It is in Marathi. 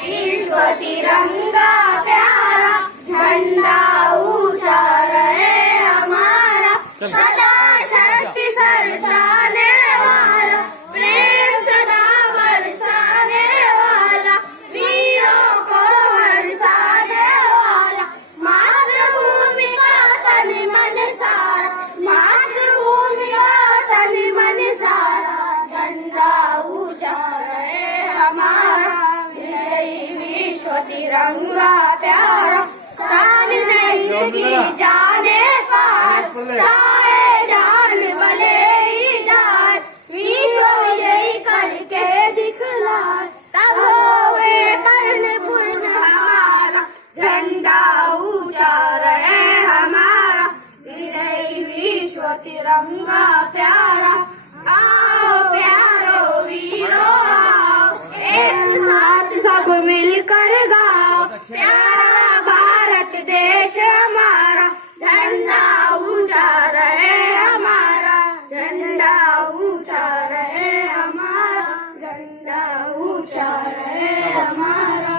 विश्व तिरंगा प्यारा झंडा ऊंचा रहे हमारा, सदा शक्ति सरसाने वाला, प्रेम सदा बरसाने वाला, वीरों को हरसाने वाला, मातृभूमि का तन मन सारा, मातृभूमि का तन मन सारा, झंडा ऊंचा रहे हमारा, विश्व तिरंगा प्यारा, शान नहीं की जाने पार, चाहे जान भले ही जाए, विश्व विजयी करके दिखलाए, तब होवे पर्ण पूर्ण हमारा, झंडा ऊंचा रहे हमारा, विजयी विश्व तिरंगा प्यारा। आओ प्यारो वीरों आओ, एक साथ सब मिलकर गाओ, प्यारा भारत देश हमारा, झंडा ऊंचा रहे हमारा, झंडा ऊंचा रहे हमारा, झंडा ऊंचा रहे हमारा।